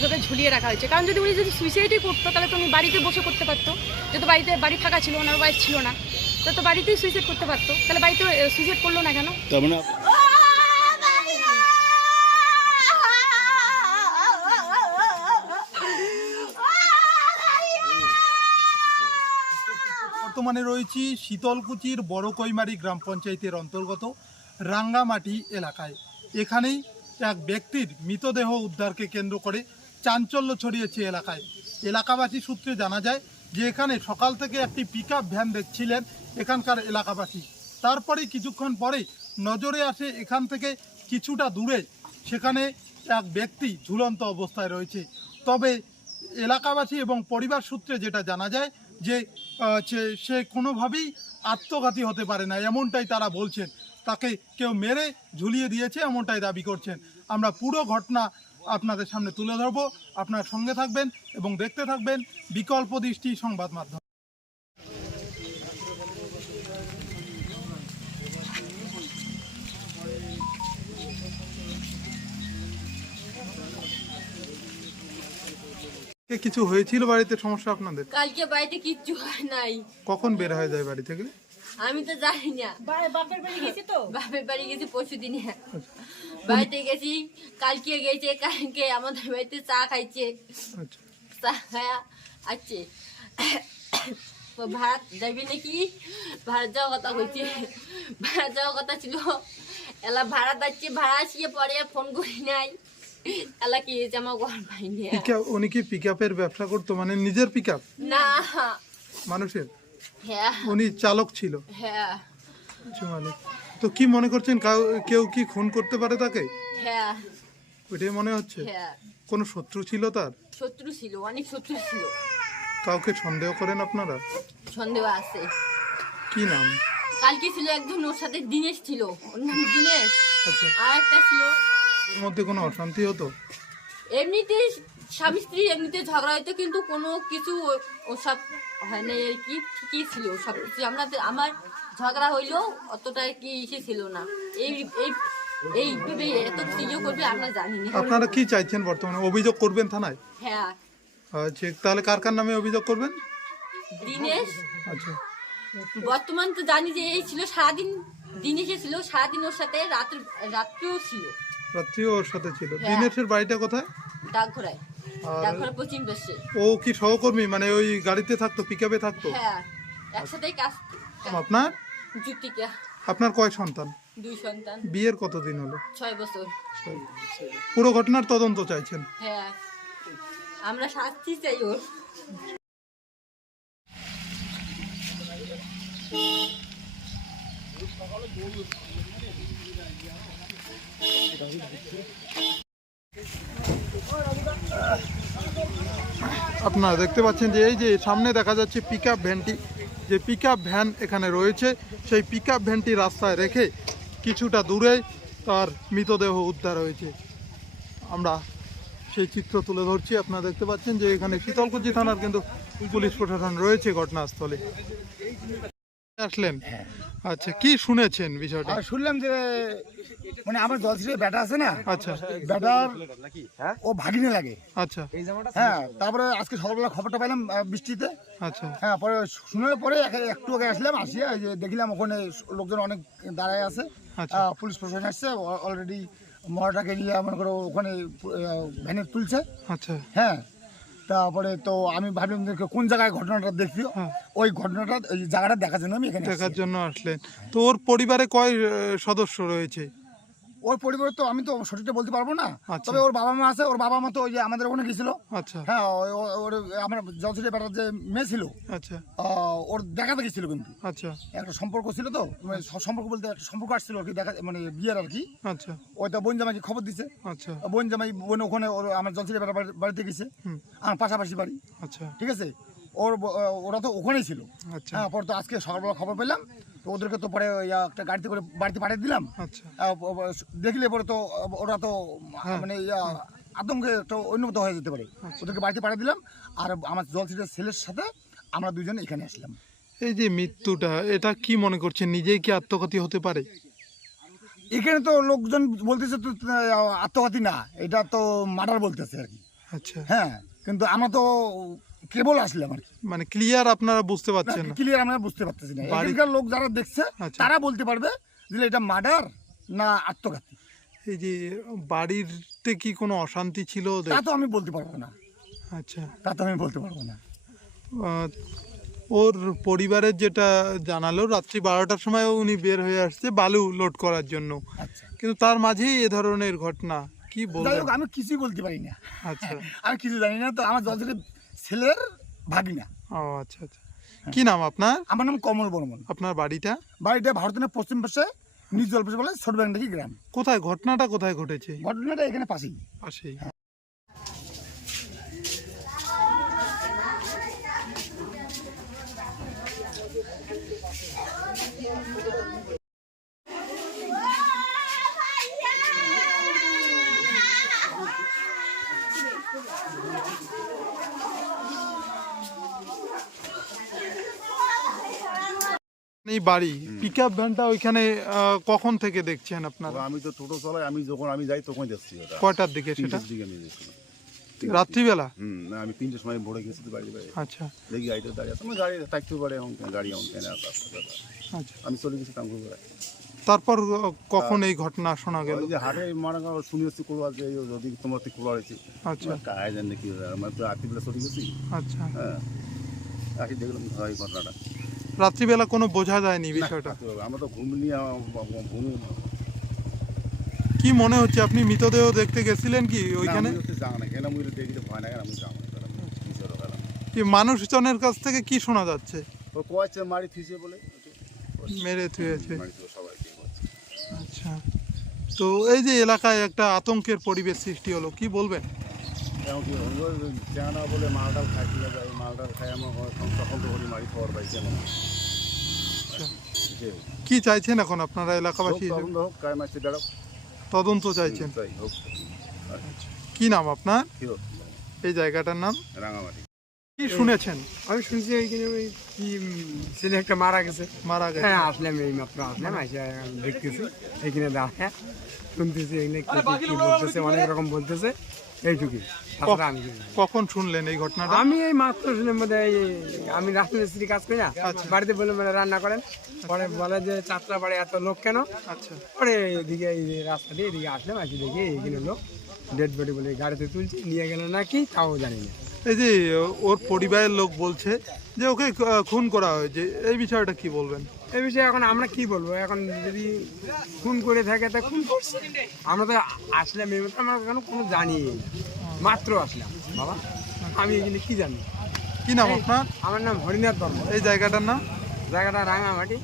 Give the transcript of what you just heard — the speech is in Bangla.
এইভাবে ঝুলিয়ে রাখা হয়েছে। কারণ যদি উনি যদি সুইসাইডই করতো তাহলে তো উনি বাড়িতে বসে করতে পারতো। যেহেতু বাড়িতে বাড়ি ফাঁকা ছিল ওনার ওয়াইফ ছিল না। তো তো বাড়িতেই সুইসাইড করতে পারতো। তাহলে বাড়িতে সুইসাইড করল না কেন? মানে বর্তমানে রয়েছি শীতলকুচির বড় কৈমারি গ্রাম পঞ্চায়েতের অন্তর্গত রাঙ্গামাটি এলাকায়। এখানেই এক ব্যক্তির মৃতদেহ উদ্ধারকে কেন্দ্র করে চাঞ্চল্য ছড়িয়েছে এলাকায়। এলাকাবাসী সূত্রে জানা যায় যে এখানে সকাল থেকে একটি পিক ভ্যান দেখছিলেন এখানকার এলাকাবাসী। তারপরে কিছুক্ষণ পরে নজরে আসে এখান থেকে কিছুটা দূরে। সেখানে এক ব্যক্তি ঝুলন্ত অবস্থায় রয়েছে। তবে এলাকাবাসী এবং পরিবার সূত্রে যেটা জানা যায় যে সে- কোনোভাবেই আত্মঘাতী হতে পারে না, এমনটাই তারা বলছেন। তাকে কেউ মেরে ঝুলিয়ে দিয়েছে, এমনটাই দাবি করছেন। আমরা পুরো ঘটনা আপনাদের সামনে তুলে ধরবো। আপনার সঙ্গে থাকবেন এবং দেখতে থাকবেন বিকল্প দৃষ্টি সংবাদ মাধ্যম। কিছু হয়েছিল বাড়িতে? সমস্যা আপনাদের? কালকে বাড়িতে কিচ্ছু হয় নাই। কখন বের হয়ে যায় বাড়ি থেকে? আমি তো জানি না বাপের বাড়ি গেছি তো? বাপের বাড়ি গেছি পরশু দিনে। বাড়িতে গেছি কালকে গেছে কালকে আমাদের বাড়িতে চা খাইছে। আচ্ছা। চা খায়া আছে। তো ভাড়া যাবি নাকি? ভাড়া যাওয়ার কথা কইছে ভাড়া যাওয়ার কথা ছিল। এলা ভাড়া যাচ্ছে ভাড়া আসিয়ে পরে ফোন করি নাই। এলা কি হয়েছে আমার ঘর পাইনি উনি কি পিকআপের ব্যবসা করতো? মানে নিজের পিকআপ না। মানুষের? হ্যাঁ। উনি চালক ছিল। হ্যাঁ। মালিক। তো কি মনে করছেন কাউ- কি খুন করতে পারে তাকে? হ্যাঁ। ওইটাই মনে হচ্ছে? হ্যাঁ। কোনো শত্রু ছিল তার? শত্রু ছিল অনেক শত্রু ছিল। কাউকে সন্দেহ করেন আপনারা? সন্দেহ আছে। কি নাম? কালকে ছিল একজন ওর সাথে দিনেশ ছিল। ওর নাম দিনেশ। আচ্ছা। আর একটা ছিল। এর মধ্যে কোনো অশান্তি হতো? এমনিতে স্বামী স্ত্রী এমনিতে ঝগড়া হয়তো কিন্তু কোনো কিছু ওসব হয় না আর কি ঠিকই ছিল? সব কিছু আমরা আমার ঝগড়া হইলেও অতটা কি ইসে ছিল না। এই এই এই ভেবে এত কিছু করবে আমরা জানি না। আপনারা কি চাইছেন বর্তমানে? অভিযোগ করবেন থানায়? হ্যাঁ। আচ্ছা তাহলে কার কার নামে অভিযোগ করবেন? দিনেশ। আচ্ছা। বর্তমান তো জানি যে এই ছিল সারাদিন দিনেশে ছিল সারাদিন ওর সাথে রাত্র রাত্রেও ছিল। রাত্রি ওর সাথে ছিল। হ্যাঁ। দিনেশের বাড়িটা কোথায়? ডাকঘরায়। ও কি সহকর্মী? মানে ওই গাড়িতে থাকতো পিকআপে থাকতো? হ্যাঁ একসাথেই কাজ আপনার? যুক্তিকা। আপনার কয় সন্তান? দুই সন্তান। বিয়ের কতদিন হলো? ছয় বছর। পুরো ঘটনার তদন্ত চাইছেন? হ্যাঁ আমরা শাস্তি চাই ওর। আপনারা দেখতে পাচ্ছেন যে এই যে সামনে দেখা যাচ্ছে পিক ভ্যানটি যে পিক ভ্যান এখানে রয়েছে, সেই পিক ভ্যানটি রাস্তায় রেখে কিছুটা দূরে তার মৃতদেহ উদ্ধার হয়েছে। আমরা সেই চিত্র তুলে ধরছি, আপনারা দেখতে পাচ্ছেন যে এখানে শীতলকুচি থানার কিন্তু পুলিশ প্রশাসন রয়েছে ঘটনাস্থলে। আসলেন? আচ্ছা কি শুনেছেন বিষয়টা? আর শুনলাম যে মানে আমার জলশ্রী ব্যাটা আছে না? আচ্ছা। ব্যাটার ও ভাগিনে লাগে। আচ্ছা। হ্যাঁ তারপরে আজকে সকালবেলা খবরটা পাইলাম আহ, বৃষ্টিতে। আচ্ছা। হ্যাঁ পরে শোনার পরে এক- একটু আগে আসলাম আসিয়া এই যে দেখলাম ওখানে লোকজন অনেক দাঁড়ায় আছে। আচ্ছা। আহ, পুলিশ প্রশাসন আসছে অলরেডি মরাটাকে নিয়ে মনে করো ওখানে আহ, ভ্যানে তুলছে। আচ্ছা। হ্যাঁ তারপরে তো আমি ভাবলাম যে কোন জায়গায় ঘটনাটা দেখছি হ্যাঁ। ওই ঘটনাটা ওই জায়গাটা দেখার জন্য আমি এখানে দেখার জন্য আসলেন। তোর ওর পরিবারে কয় সদস্য রয়েছে? ওর পরিবার তো আমি তো সঠিকটা বলতে পারব না। আচ্ছা। তবে ওর বাবা মা আছে ওর বাবা মা তো ওই যে আমাদের ওখানে গেছিল আচ্ছা। হ্যাঁ ওর আমার জলসুরি বেটার যে মেয়ে ছিল আচ্ছা। ওর দেখাতে গেছিল কিন্তু। আচ্ছা। একটা সম্পর্ক ছিল তো মানে সম্পর্ক বলতে একটা সম্পর্ক আসছিল আর কি দেখা মানে বিয়ের আর কি। আচ্ছা। ওইটা বোন জামাইকে খবর দিছে। আচ্ছা। বোন জামাই বোন ওখানে ওর আমার জলসুরি বেটার বাড়িতে গেছে। আমার পাশাপাশি বাড়ি। আচ্ছা। ঠিক আছে? ওর ওরা তো ওখানেই ছিল। আচ্ছা। হ্যাঁ পরে তো আজকে সকালবেলা খবর পেলাম তো ওদেরকে তো পরে ওই একটা গাড়িতে করে বাড়িতে পাঠিয়ে দিলাম। আচ্ছা। দেখলে পরে তো ওরা তো মানে ইয়া, আতঙ্কে তো অন্যত হয়ে যেতে পারে। ওদেরকে বাড়িতে পাঠিয়ে দিলাম আর আমার জল জলসিটের ছেলের সাথে আমরা দুজন এখানে আসলাম। এই যে মৃত্যুটা এটা কি মনে করছেন নিজেই কি আত্মঘাতী হতে পারে? এখানে তো লোকজন বলতেছে তো আত্মঘাতী না এটা তো মার্ডার বলতেছে আর কি। আচ্ছা। হ্যাঁ কিন্তু আমরা তো কেবল আসলাম আর মানে ক্লিয়ার আপনারা বুঝতে পারছেন না ক্লিয়ার আমরা বুঝতে পারতেছি না। এখানকার লোক যারা দেখছে আচ্ছা। তারা বলতে পারবে যে এটা মার্ডার না আত্মঘাতী। এই যে বাড়িতে কি কোনো অশান্তি ছিল তা তো আমি বলতে পারব না। আচ্ছা। তা তো আমি বলতে পারব না। ওর পরিবারের যেটা জানালো রাত্রি বারোটার সময় উনি বের হয়ে আসছে বালু লোড করার জন্য। আচ্ছা। কিন্তু তার মাঝেই এ ধরনের ঘটনা। কি যাই বলবেন? আমি কিছুই বলতে পারি না। আচ্ছা। আমি কিছু জানি না তো আমার জলসিটির ছেলের ভাগিনা। ও আচ্ছা আচ্ছা। কি নাম আপনার? আমার নাম কমল বর্মন। আপনার বাড়িটা? বাড়িটা ভারতের পশ্চিম পাশে নিজ জলপাশে বলে ছোট ব্যাংডাকি গ্রাম। কোথায়? ঘটনাটা কোথায় ঘটেছে? ঘটনাটা এখানে পাশেই। পাশেই। এই বাড়ি। পিক আপ ভ্যানটা ওইখানে কখন থেকে দেখছেন আপনারা? আমি তো টোটো চালাই আমি যখন আমি যাই তখন দেখছি ওটা কয়টার দিকে সেটা? রাত্রিবেলা? হুম না আমি তিনটের সময় ভোরে গেছি তো বাড়ি বাড়ি আচ্ছা। দেখি গাড়িটা দাঁড়িয়ে আছে। আমার গাড়ি পারে গাড়ি কেন আচ্ছা। আমি চলে গেছি তারপর কখন এই ঘটনা শোনা গেল? যে হাটে মানে শুনে যাচ্ছি কোলো আছে যদি তোমার থেকে কোলো আছে। আচ্ছা। কাজ জানি কি হয়েছে, আমার তো রাত্রি চলে গেছি। আচ্ছা। হ্যাঁ। আসি দেখলাম ঘটনাটা। রাত্রিবেলা কোনো বোঝা যায়নি বিষয়টা। আমরা তো ঘুম নিয়ে ঘুম কি মনে হচ্ছে আপনি মৃতদেহ দেখতে গেছিলেন কি ওইখানে? কি মানুষজনের কাছ থেকে কি শোনা যাচ্ছে? ও কোয়াচ্ছে মারি থিসে বলে। মেরে থুয়েছে। আচ্ছা। তো এই যে এলাকায় একটা আতঙ্কের পরিবেশ সৃষ্টি হলো কি বলবেন? জানা বলে মালটাল খাই ঠিক আছে এই মালটাল খাই আমার তখন তো মারি খাওয়ার পাইছে মনে হয়। আচ্ছা। কি চাইছেন এখন আপনারা এলাকাবাসী? হিসেবে? হোক তদন্ত চাইছেন। তাই হোক কি নাম আপনার? এই জায়গাটার নাম? রাঙামাটি। কি শুনেছেন? আমি শুনছি ওইখানে ওই কি ছেলে একটা মারা গেছে। মারা গেছে। হ্যাঁ আসলাম এই মাত্র আসলাম এসে দেখতেছি। দাঁড়া শুনতেছি এখানে কি বলতেছে অনেক রকম বলতেছে। এইটুকুই তাছাড়া আমি কিছু না। কখন শুনলেন এই ঘটনাটা? আমি এই মাত্র শুনে মধ্যে আমি রাজমিস্ত্রি কাজ করি না বাড়িতে বলে মানে রান্না করেন। পরে বলে যে চারটা বাড়ি এত লোক কেন? আচ্ছা। পরে এদিকে এই রাস্তা দিয়ে এদিকে আসলাম আসি দেখি এইখানে লোক। ডেড বডি বলে গাড়িতে তুলছি নিয়ে গেল নাকি তাও জানি না। এই যে ওর পরিবারের লোক বলছে যে ওকে আহ, খুন করা হয়েছে। এই বিষয়টা কি বলবেন? এই বিষয়ে এখন আমরা কি বলব? এখন যদি খুন করে থাকে তা খুন করছে। আমরা তো আসলাম এই আমরা এখন কোনো জানি মাত্র আসলাম। বাবা আমি এখানে কি জানি? কি নাম আপনার? আমার নাম হরিনাথ বর্মা এই জায়গাটার নাম? জায়গাটা রাঙামাটি।